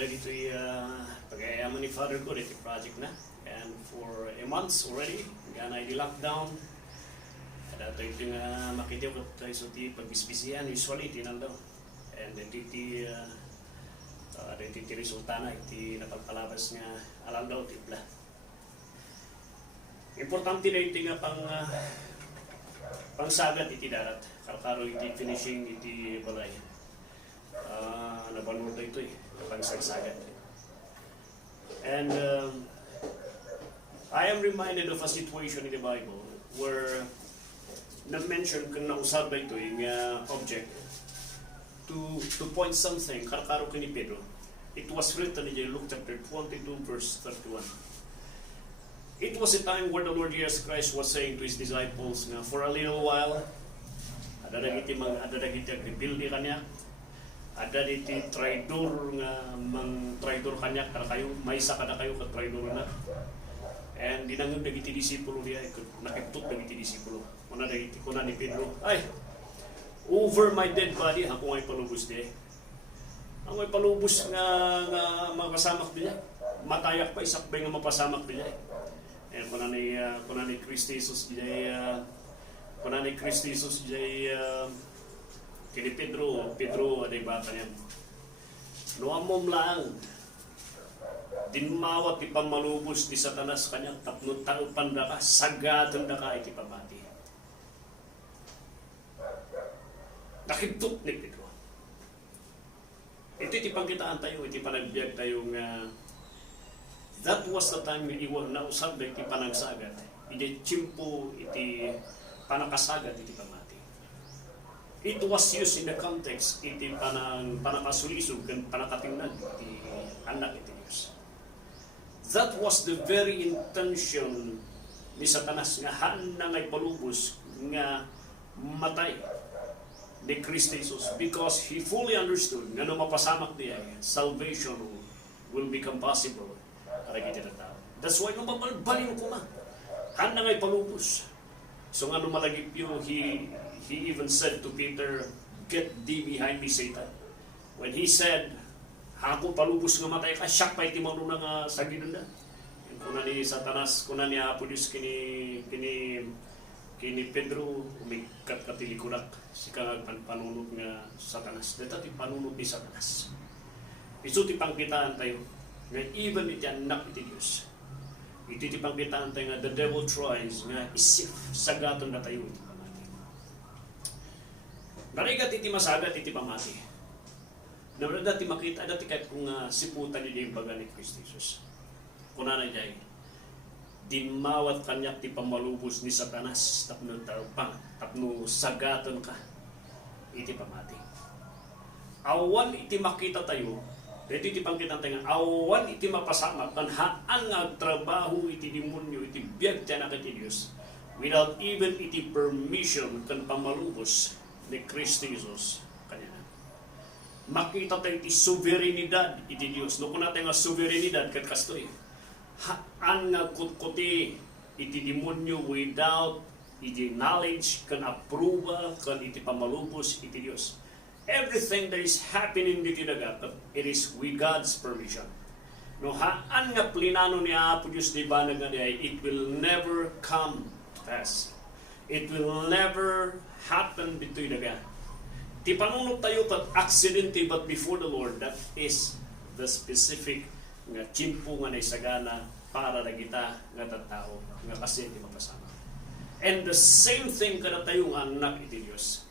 ready to pag-ayaman ni Father ko dito project na. And for a month already, gana di lockdown. Ada ito yung makita ko tayo sa pagbisbisihan, usually tinang daw. And then diti resulta na, iti napagpalabas nga alam daw, tipla. Importante na iti nga pangsagat iti darat. Kalkaro iti finishing iti balay. Nabanod na ito pangsagsagat. And I am reminded of a situation in the Bible where na-mention kung nausap ba ito yung object to point something, kalkaro kini Pedro. It was written in Luke chapter 22 verse 31. It was a time where the Lord Jesus Christ was saying to His disciples na for a little while, ada dagiti agribildi kanya, ada diti traidor nga mang traidor kanya kada kayo, maysa kada kayo ka traidor na. And dinangod dagiti disipulo diay, nakiptot dagiti disipulo. Kuna dagiti kuna ni Pedro, ay over my dead body ako ay palubos di. Ang ay palubos nga makasamak diya. Matayak pa isakbay nga mapasamak diya. And kuna ni Kristo Jesus diya kini Pedro aday bata niya. Nuamom lang. Dinmawat ti pamalubos ti Satanas kanya tapno tao pandaka sagatan daka iti Pammati. Nakibtot ni Pedro. Ito iti pangkitaan tayo, iti panagbiag tayo nga that was the time iwan na usab iti panagsagat. Iti chimpo iti Panakasagat iti Pammati. It was used in the context iti panakasulisog ken panakatingnan iti anak iti Dios. That was the very intention ni Satanas nga hanang ay palubos nga matay ni Kristo Jesus because he fully understood nga no mapasamak niya salvation will become possible para kita na tao. That's why no mabalbaliw ko na hanang ay palubos. So nga no malagip yun, he even said to Peter, "Get thee behind me, Satan." When he said, "Ako palubos nga matay ka," siya pa iti mauna nga saginan na. Kuna ni Satanas, kuna ni Apo Diyos kini Pedro, umikat katilikurak, si kang panunod nga Satanas. Dito ti panunod ni Satanas. Iso ti pangkitaan tayo, nga even iti anak iti Diyos. Iti ti pangkitaan tayo nga the devil tries nga isip sagaton na tayo iti Pammati. Narigat iti masagat iti Pammati. Narada ti makita dati kahit kung siputan niya yung baga ni Kristo Jesus. Kuna na jay, dinmawat kanyak ti pamalubos ni Satanas tapno sagaton ka iti Pammati. Awan iti makita tayo, dito iti pangkitaan tayo nga, awan iti mapasamak kan haan nga trabaho iti demonyo iti biyag tiyan na iti Diyos without even iti permission kan pamalubos ni Kristo Jesus kanya na. Makita tayo iti sovereignidad iti Diyos. No kung natin nga sovereignidad kat kastoy, haan nga kutkuti iti demonyo without iti knowledge kan approval kan iti pamalubos iti Diyos. Everything that is happening dito dagat, it is with God's permission. No haan nga plinano ni Apo Diyos di ba nga diay, it will never come to pass. It will never happen dito dagat. Ti panunod tayo kat aksidente but before the Lord, that is the specific nga chimpo nga naisagana para na kita nga tattao nga kasi di mapasama. And the same thing kada tayo nga anak iti Diyos.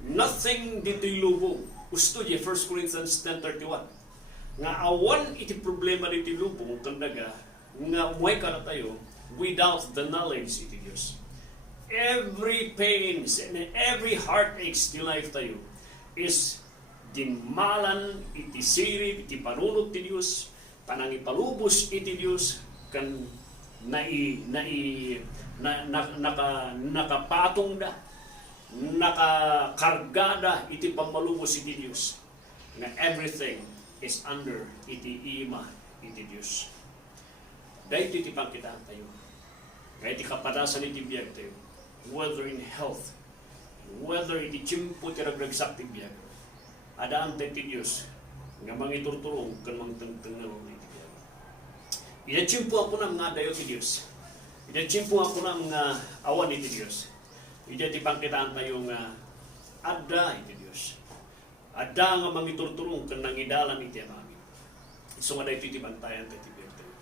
Nothing dito'y lubong. Gusto niya, 1 Corinthians 10:31. Nga awan iti problema dito'y lubong, kandaga, nga umuhay ka na tayo without the knowledge iti Diyos. Every pain and every heartache ti life tayo is dinmalan iti sirip, iti panunod ti Diyos, panangipalubos iti Diyos, kan nakapatong da, nakakargada iti pamalubos iti Diyos na everything is under iti ima iti Diyos. Dahil iti pangkitaan tayo, kaya iti kapadasan iti biyag tayo, whether in health, whether iti chimpo ti ragragsak ti biyag, adaan tayo ti Diyos nga mangiturturong kan mang tengtengal iti biag. Idachimpo ako na mga dayo ti Dios. Idachimpo ako na mga awan iti Dios. Ida ti pangkitaan tayo nga adda iti Dios. Adda nga mangiturturong kan nangidalan iti amin. So nga dayo iti bantayan iti biag tayo.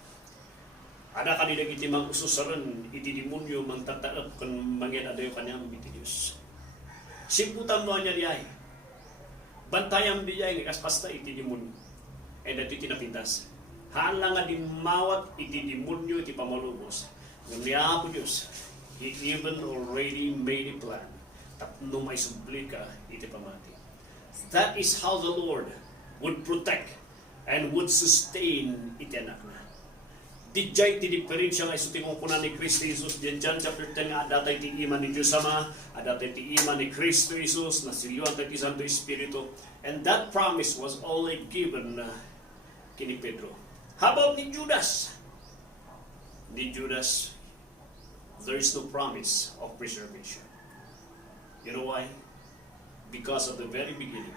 Ada kanila iti mang ususaran iti demonyo mang tataap kan mangyan adayo kanyang iti Dios. Simputan mo niya diay. Bantayam diay nga kaspasta iti demonyo. E dati tinapintas. Haan lang nga dimawat iti demonyo iti pamalubos. Ngam niya po Diyos, He even already made a plan. Tapno may sublika iti pamati. That is how the Lord would protect and would sustain iti anak na. Dijay ti diferensya nga isutingong kunan ni Kristo Jesus diyan John chapter 10 nga adatay ti iman ni Diyos Ama, adatay ti iman ni Kristo Jesus, nasiliwan tayo ti Santo Espiritu, and that promise was only given kini Pedro. How about ni Judas? Ni Judas, there is no promise of preservation. You know why? Because of the very beginning,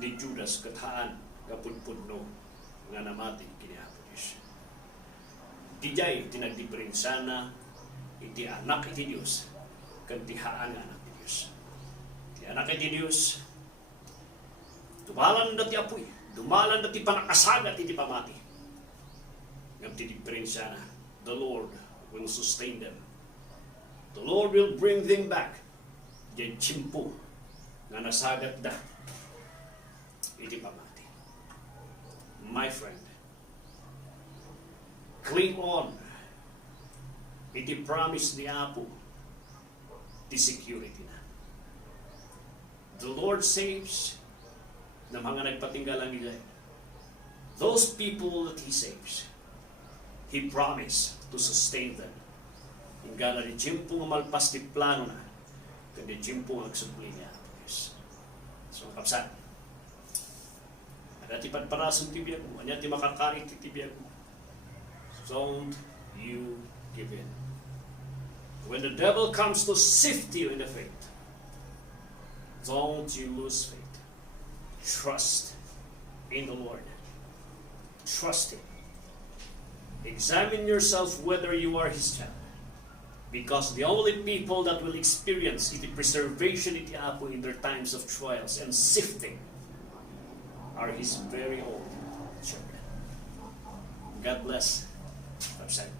ni Judas kathaan kapudpudno nga namati kini Apo Diyos. Dijay tinagdiferensya na iti anak iti Dios ken ti haan nga anak iti Dios. Ti anak iti Dios dumalan dati apoy, dumalan dati panakasagat iti pamati. Ngam ti diferensya na the Lord will sustain them. The Lord will bring them back. Diyan tsimpo nga nasagat da iti pamati. My friend, cling on. Iti promise ni Apo, the security na. The Lord saves na mga nagpatinggalan nila. Those people that He saves, He promised to sustain them. Hingga na di tiyempo nga malpas di plano na, kundi tiyempo nga agsubli niya. So, kapsan. Ada ti padparasong tibiyag mo, anya ti makakarit ti tibiyag mo. Don't you give in. When the devil comes to sift you in the faith, don't you lose faith. Trust in the Lord. Trust Him. Examine yourself whether you are His child. Because the only people that will experience iti preservation iti Apo in their times of trials and sifting are His very own children. God bless. Upside.